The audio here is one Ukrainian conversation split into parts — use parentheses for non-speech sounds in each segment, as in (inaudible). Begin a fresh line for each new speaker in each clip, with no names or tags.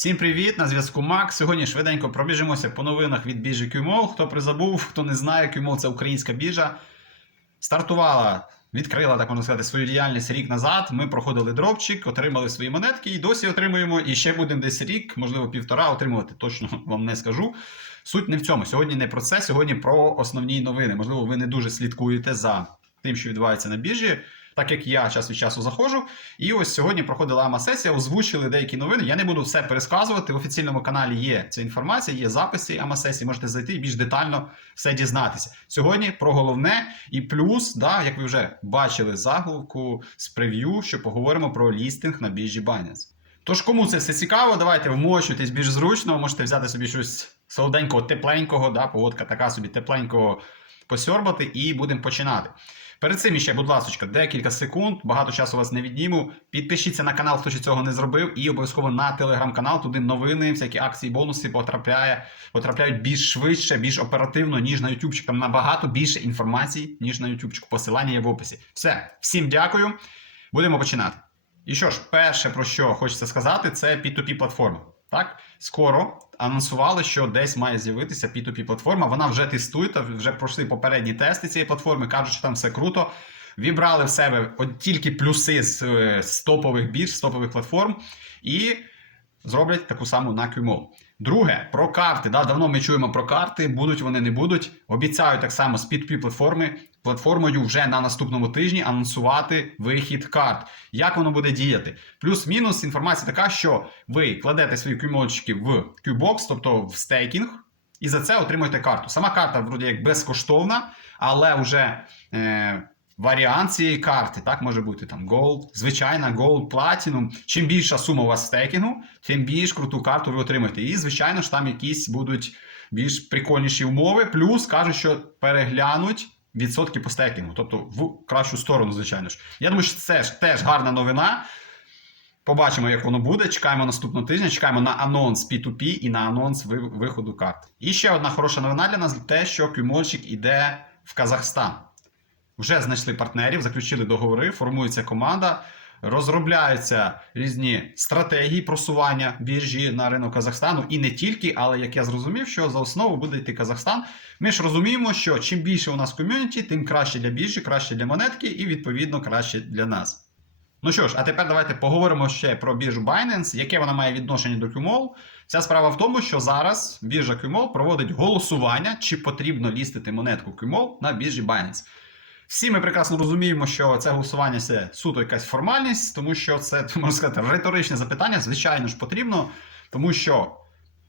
Всім привіт! На зв'язку Макс. Сьогодні швиденько пробіжимося по новинах від біржі QMOL. Хто призабув, хто не знає, QMOL – це українська біржа. Стартувала, відкрила, так можна сказати, свою діяльність рік назад. Ми проходили дропчик, отримали свої монетки і досі отримуємо. І ще будемо десь рік, можливо, півтора отримувати. Точно (laughs) вам не скажу. Суть не в цьому. Сьогодні не про це, сьогодні про основні новини. Можливо, ви не дуже слідкуєте за тим, що відбувається на біржі. Так як я час від часу заходжу, і ось сьогодні проходила АМА-сесія, озвучили деякі новини. Я не буду все пересказувати. В офіційному каналі є ця інформація, є записи АМА-сесії, можете зайти і більш детально все дізнатися. Сьогодні про головне і плюс, да, як ви вже бачили заголовку з прев'ю, що поговоримо про лістинг на біржі Binance. Тож, кому це все цікаво, давайте вмощуйтесь більш зручно, можете взяти собі щось солоденького, тепленького, да, погодка така собі тепленького посьорбати, і будемо починати. Перед цим ще, будь ласка, декілька секунд, багато часу вас не відніму. Підпишіться на канал, хто ще цього не зробив, і обов'язково на телеграм-канал. Туди новини, всякі акції, бонуси потрапляє, потрапляють більш швидше, більш оперативно, ніж на ютубчик. Там набагато більше інформації, ніж на ютубчику. Посилання є в описі. Все, всім дякую. Будемо починати. І що ж, перше, про що хочеться сказати, це P2P платформа. Так, скоро анонсували, що десь має з'явитися P2P платформа. Вона вже тестується, вже пройшли попередні тести цієї платформи, кажуть, що там все круто. Вібрали в себе от тільки плюси з, е, з топових бірж, з топових платформ, і зроблять таку саму на QMO. Друге, про карти. Да, Давно ми чуємо про карти, будуть вони, не будуть. Обіцяю так само з P2P платформи платформою вже на наступному тижні анонсувати вихід карт. Як воно буде діяти? Плюс-мінус інформація така, що ви кладете свої QMOчки в Qbox, тобто в стейкінг, і за це отримуєте карту. Сама карта, вроді як безкоштовна, але вже. Е- Варіант цієї карти, так може бути там Gold, звичайна Gold, Platinum. Чим більша сума у вас в стейкінгу, тим більш круту карту ви отримаєте. І, звичайно ж, там якісь будуть більш прикольніші умови. Плюс кажуть, що переглянуть відсотки по стейкінгу, тобто в кращу сторону, звичайно ж. Я думаю, що це ж теж гарна новина. Побачимо, як воно буде. Чекаємо наступного тижня, чекаємо на анонс P2P і на анонс виходу карт. І ще одна хороша новина для нас те, що Кюмончик іде в Казахстан. Вже знайшли партнерів, заключили договори, формується команда, розробляються різні стратегії просування біржі на ринок Казахстану. І не тільки, але як я зрозумів, що за основу буде йти Казахстан. Ми ж розуміємо, що чим більше у нас ком'юніті, тим краще для біржі, краще для монетки і, відповідно, краще для нас. Ну що ж, а тепер давайте поговоримо ще про біржу Binance, яке вона має відношення до QMOL. Ця справа в тому, що зараз біржа QMOL проводить голосування, чи потрібно лістити монетку QMOL на біржі Binance. Всі ми прекрасно розуміємо, що це голосування це суто якась формальність, тому що це (laughs) можна сказати риторичне запитання, звичайно ж потрібно, тому що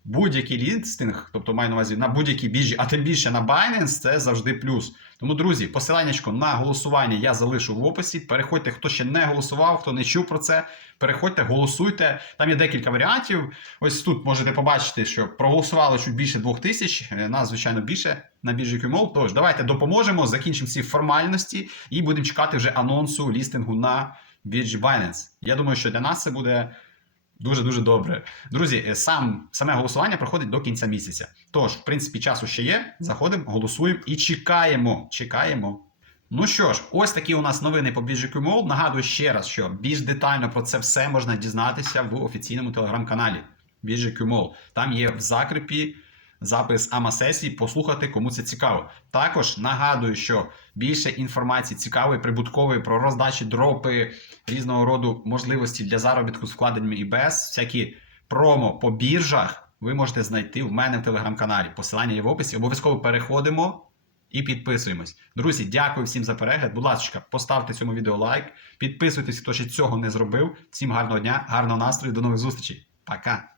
будь-який лістинг, тобто маю на увазі на будь-якій біржі, а тим більше на Binance, це завжди плюс. Тому, друзі, посиланнячко на голосування я залишу в описі. Переходьте, хто ще не голосував, хто не чув про це. Переходьте, голосуйте. Там є декілька варіантів. Ось тут можете побачити, що проголосувало чуть більше двох тисяч. Нас, звичайно, більше на біржі QMOL. Тож давайте допоможемо, закінчимо всі формальності і будемо чекати вже анонсу лістингу на біржі Binance. Я думаю, що для нас це буде. Дуже-дуже добре. Друзі, сам, саме голосування проходить до кінця місяця. Тож, в принципі, часу ще є. Заходимо, голосуємо і чекаємо. Чекаємо. Ну що ж, ось такі у нас новини по біржі Мол. Нагадую ще раз, що більш детально про це все можна дізнатися в офіційному телеграм-каналі біржі QMOL. Там є в закріпі запис АМА-сесії, послухати, кому це цікаво. Також нагадую, що більше інформації цікавої, прибуткової про роздачі, дропи, різного роду можливості для заробітку з вкладеннями і всякі промо по біржах ви можете знайти в мене в телеграм-каналі. Посилання є в описі. Обов'язково переходимо. І підписуємось. Друзі, дякую всім за перегляд. Будь ласка, поставте цьому відео лайк, підписуйтесь, хто ще цього не зробив. Всім гарного дня, гарного настрою, до нових зустрічей. Пока!